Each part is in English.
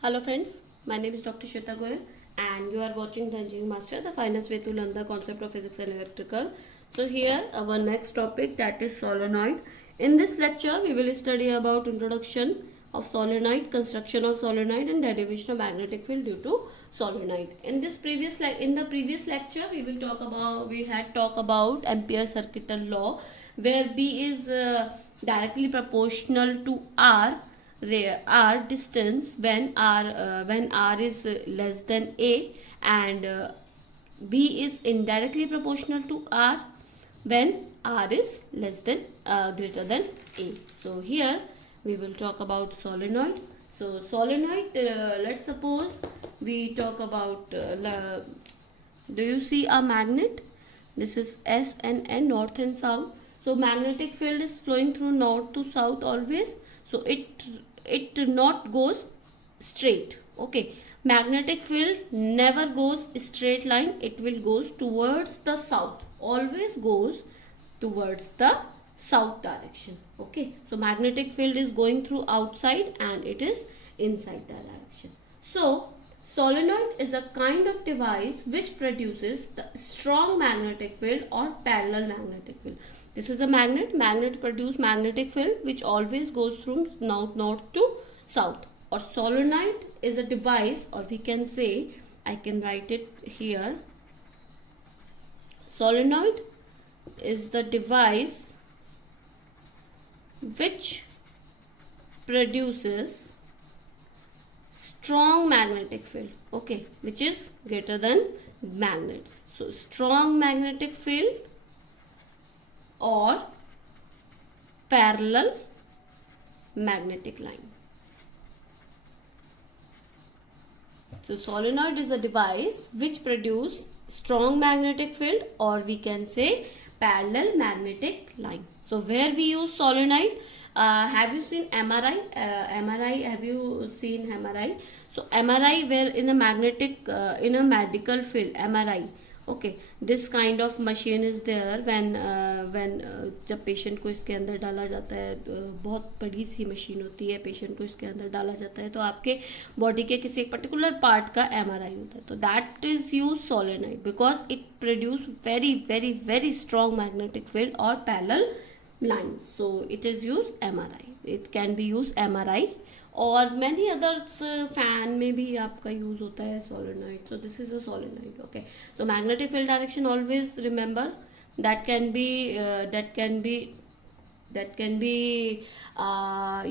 Hello friends, my name is Dr. Shweta Goyal and you are watching the Engineering Master, the finest way to learn the concept of physics and electrical. So here our next topic, that is solenoid. In this lecture we will study about introduction of solenoid, construction of solenoid and derivation of magnetic field due to solenoid. In the previous lecture we had talked about Ampere circuital law, where B is directly proportional to r distance when r is less than a, and b is indirectly proportional to r when r is less than greater than a. So here we will talk about solenoid. So solenoid, let's suppose we talk about do you see a magnet? This is S and N, north and south. So magnetic field is flowing through north to south always. So it not goes straight. Okay, magnetic field never goes straight line. It will goes towards the south. Always goes towards the south direction. Okay, so magnetic field is going through outside and it is inside the direction. So solenoid is a kind of device which produces the strong magnetic field or parallel magnetic field. This is a magnet. Magnet produce magnetic field which always goes through north to south. Or solenoid is a device, or we can say, I can write it here. Solenoid is the device which produces strong magnetic field, okay, which is greater than magnets. So strong magnetic field or parallel magnetic line. So solenoid is a device which produce strong magnetic field, or we can say parallel magnetic line. So where we use solenoid, have you seen MRI? Have you seen MRI? So MRI, where in a magnetic, in a medical field, MRI. Okay, this kind of machine is there when जब patient को इसके अंदर डाला जाता है, बहुत बड़ी सी machine होती है, पेशेंट को इसके अंदर डाला जाता है तो आपके बॉडी के किसी एक पर्टिकुलर पार्ट का एमआरआई होता है. तो that is use solenoid because it produce very very very strong magnetic field और parallel lines. So it is used MRI. It can be used MRI और many others. fan में भी आपका use होता है solenoid. So this is a solenoid. Okay. So magnetic field direction, always remember that can be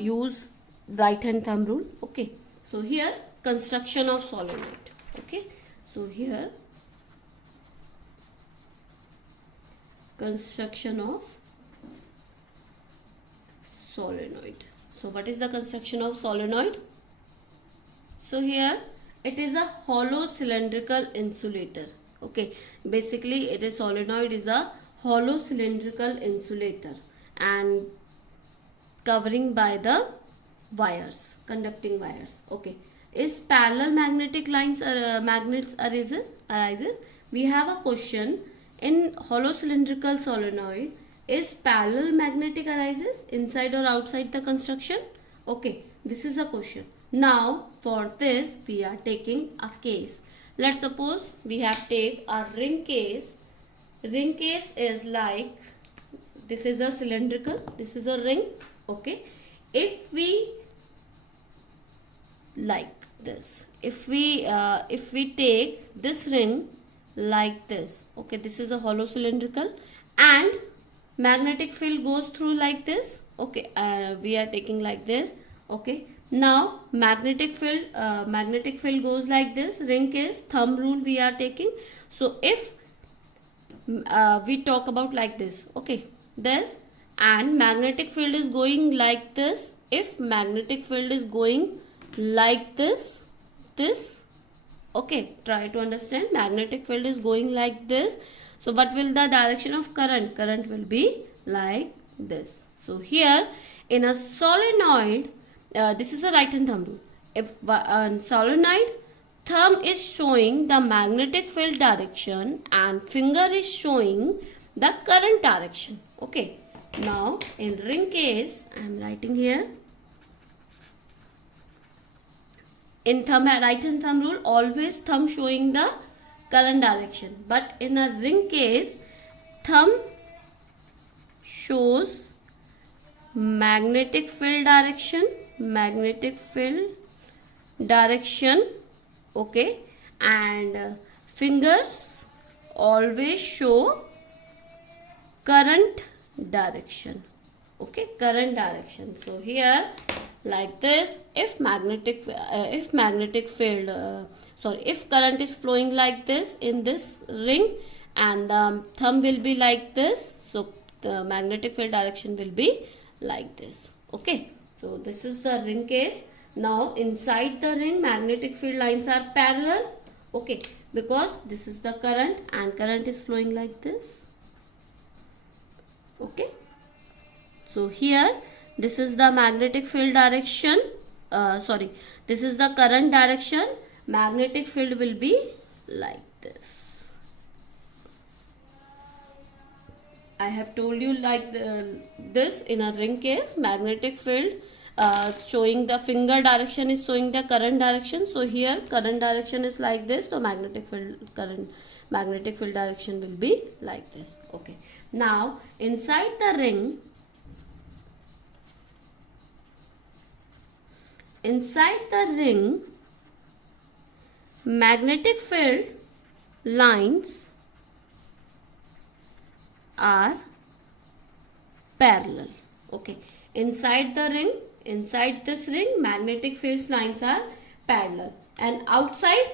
use right hand thumb rule. Okay. So here construction of solenoid. Okay. So here construction of solenoid. So what is the construction of solenoid? So here it is a hollow cylindrical insulator. Okay, basically it is solenoid is a hollow cylindrical insulator and covering by the wires, conducting wires. Okay, is parallel magnetic lines magnets arises. We have a question in hollow cylindrical solenoid. Is parallel magnetic arises inside or outside the construction? Okay, this is a question. Now for this we are taking a case. Let's suppose we have take a ring case. Ring case is like, this is a cylindrical, this is a ring. Okay, if we like this, if we take this ring like this, okay, this is a hollow cylindrical and magnetic field goes through like this. Okay, we are taking like this. Okay, now magnetic field goes like this. Ring case, thumb rule we are taking. So if we talk about like this, okay, this, and magnetic field is going like this. If magnetic field is going like this, okay, try to understand. Magnetic field is going like this. So what will the direction of current? Current will be like this. So here in a solenoid, this is a right hand thumb rule. If solenoid, thumb is showing the magnetic field direction and finger is showing the current direction. Okay. Now in ring case, I am writing here. in thumb, right hand thumb rule, always thumb showing the current direction, but in a ring case, thumb shows magnetic field direction, okay, and fingers always show current direction, okay, current direction. So here like this, if current is flowing like this in this ring and the thumb will be like this, so the magnetic field direction will be like this, okay. So this is the ring case. Now inside the ring, magnetic field lines are parallel, okay, because this is the current and current is flowing like this, okay. So here this is the magnetic field direction, this is the current direction, magnetic field will be like this. I have told you like this in a ring case, magnetic field showing the finger direction is showing the current direction. So here current direction is like this, so magnetic field direction will be like this, okay. Now inside the ring, magnetic field lines are parallel, okay. Inside this ring, magnetic field lines are parallel, and outside,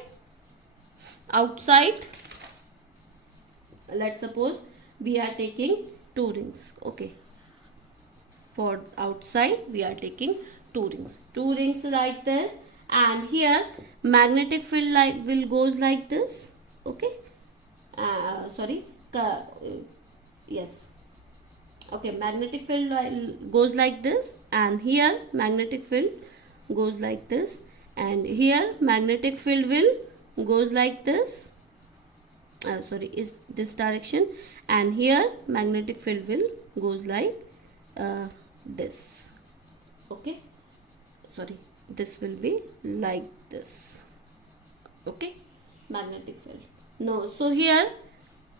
let's suppose we are taking two rings, okay. For outside we are taking two rings like this, and here magnetic field will goes like this, okay. Yes, okay, magnetic field goes like this, and here magnetic field goes like this, and here magnetic field will goes like this, is this direction, and here magnetic field will goes like this, okay. This will be like this, okay, magnetic field. No, so here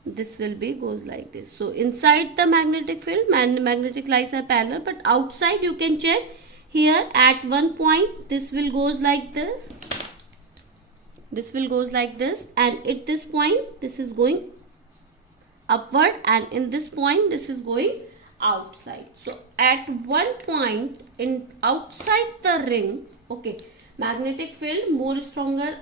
this will be goes like this. So inside the magnetic field, magnetic lines are parallel, but outside you can check here at one point this will goes like this, and at this point this is going upward, and in this point this is going outside. So at one point in outside the ring, okay, magnetic field more stronger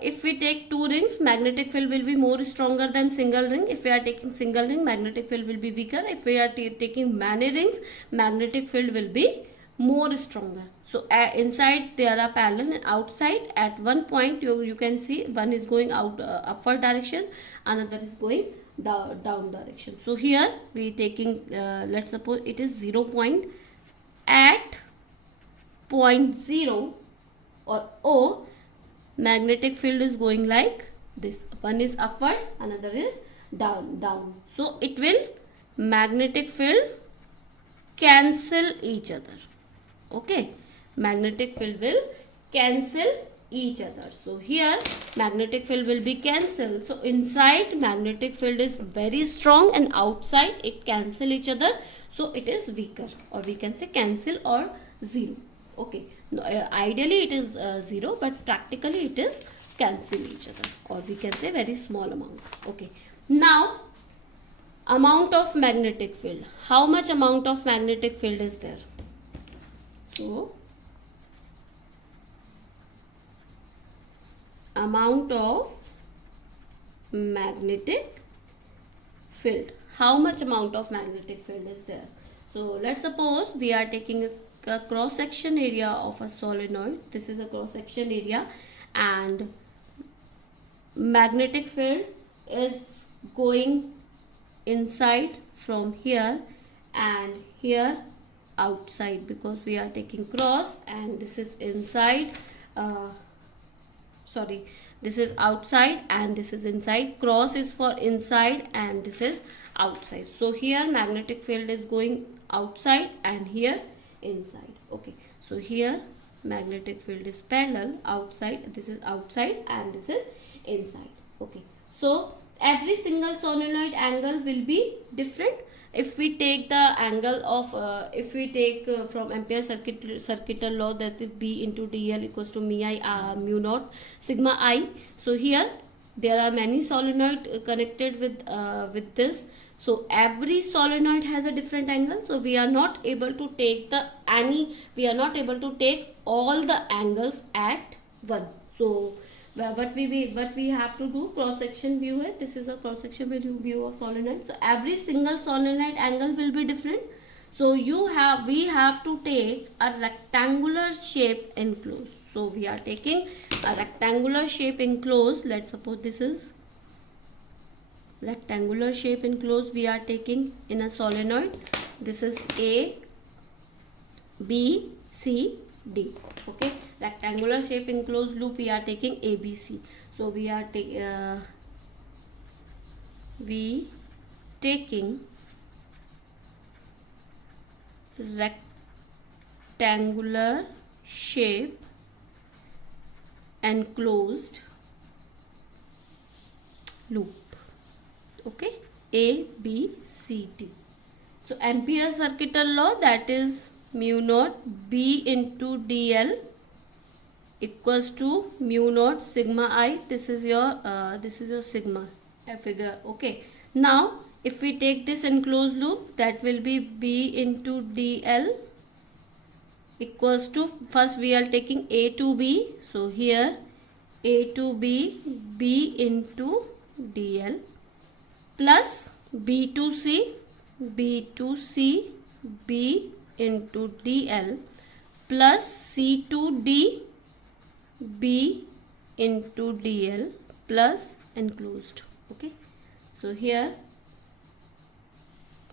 if we take two rings, magnetic field will be more stronger than single ring. If we are taking single ring, magnetic field will be weaker. If we are taking many rings, magnetic field will be more stronger. So inside there are parallel, and outside at one point you can see one is going out upward direction, another is going down direction. So here we taking let's suppose it is 0 point. At point 0 or O, magnetic field is going like this, one is upward, another is down. So it will magnetic field cancel each other, okay, magnetic field will cancel each other. So here magnetic field will be cancelled. So inside magnetic field is very strong, and outside it cancel each other, so it is weaker, or we can say cancel or 0, okay. Ideally it is 0, but practically it is cancel each other, or we can say very small amount, okay. Now amount of magnetic field, how much amount of magnetic field is there? So amount of magnetic field, how much amount of magnetic field is there? So let's suppose we are taking a cross section area of a solenoid. This is a cross section area, and magnetic field is going inside from here, and here outside, because we are taking cross, and this is inside, this is outside and this is inside. Cross is for inside and this is outside. So here magnetic field is going outside and here inside, okay. So here magnetic field is parallel. Outside, this is outside and this is inside. Okay, so every single solenoid angle will be different. If we take the angle of if we take from Ampere circuital law, that is B into dl equals to mu naught sigma I. So here there are many solenoid connected with this. So every solenoid has a different angle. So we are not able to take all the angles at one. So what we have to do, cross section view है. This is a cross section view of solenoid. So every single solenoid angle will be different. So we have to take a rectangular shape enclosed. So we are taking a rectangular shape enclosed. Let's suppose this is rectangular shape enclosed we are taking in a solenoid. This is A, B, C, D. Okay, rectangular shape enclosed loop we are taking A, B, C. So we are taking rectangular shape enclosed loop. Okay, A, B, C, D. So Ampere circuital law, that is mu naught B into dl equals to mu naught sigma I. This is your sigma figure. Okay, now if we take this enclosed loop, that will be B into dl equals to, first we are taking A to B. So here A to B, B into dl plus B to C, B to C, B into dl plus C to D, B into dl plus enclosed. Okay, so here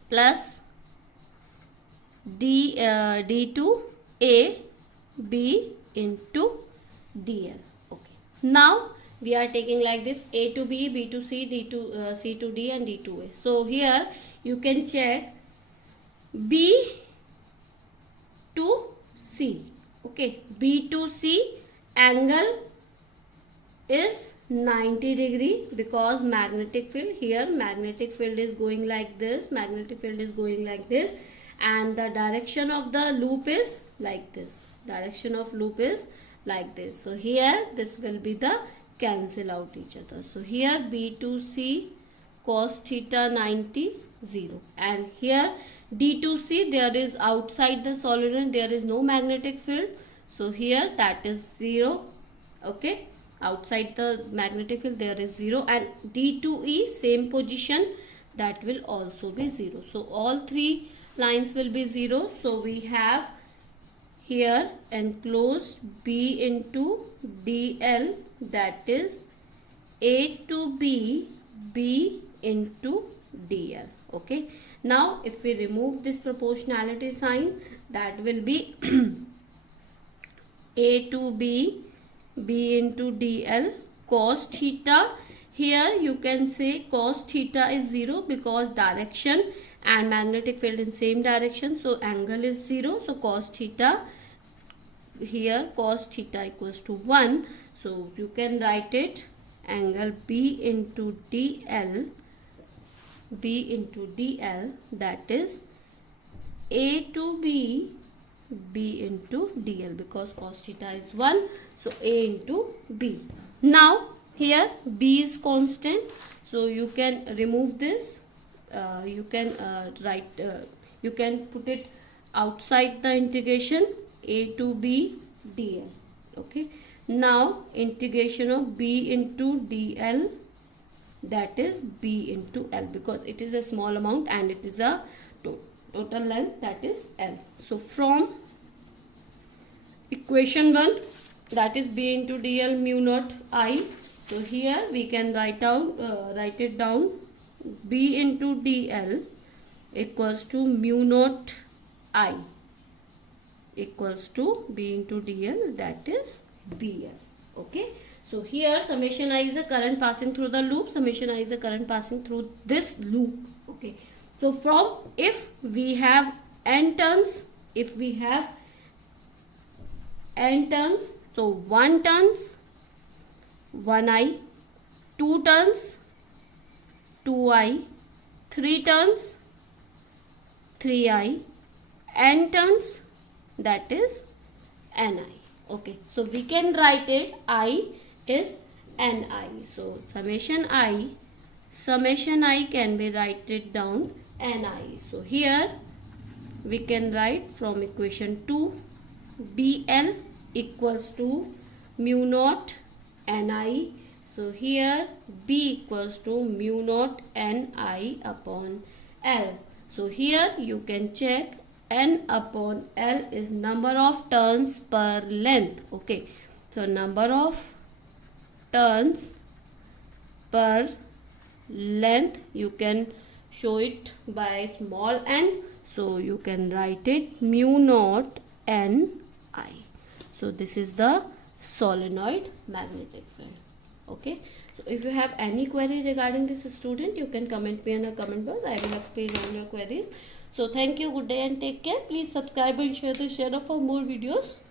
plus D to A, B into dl. Okay, now we are taking like this: A to B, B to C, D to C to D, and D to A. So here you can check B to C. Okay, B to C angle is 90 degree because magnetic field, here magnetic field is going like this, magnetic field is going like this, and the direction of the loop is like this, direction of loop is like this. So here this will be the cancel out each other. So here B to C cos theta 90 0, and here D to C, there is outside the solenoid, there is no magnetic field, so here that is 0. Okay, outside the magnetic field there is 0, and D to E same position, that will also be 0. So all three lines will be 0. So we have here enclosed B into dl, that is A to B, B into dl. Okay, now if we remove this proportionality sign, that will be A to B, B into dl cos theta. Here you can say cos theta is 0 because direction and magnetic field in same direction, so angle is 0. So cos theta, here cos theta equals to 1. So you can write it angle B into dl, B into dl, that is A to B, B into dl, because cos theta is 1. So A into B. Now here B is constant, so you can remove this. You can you can put it outside the integration, A to B dl. Okay, now integration of B into dl, that is B into L, because it is a small amount and it is a total length, that is L. So from equation 1, that is B into dl mu naught I. So here we can write it down, B into dl equals to mu naught I equals to B into dl, that is BL. Okay, so here summation I is a current passing through the loop, summation I is a current passing through this loop. Okay, so from, if we have n turns, if we have n turns, so 1 turns 1i, 2 turns 2i, 3 turns 3i, n turns, that is ni. Okay, so we can write it I is ni. So summation I can be written down ni. So here we can write from equation 2 bl equals to mu naught ni. So here b equals to mu naught ni upon l. So here you can check n upon l is number of turns per length. Okay, so number of turns per length you can show it by small n. So you can write it mu naught ni. So this is the solenoid magnetic field. Okay, so if you have any query regarding this student, you can comment me in the comment box. I will explain all your queries. So thank you, good day and take care. Please subscribe and share this channel for more videos.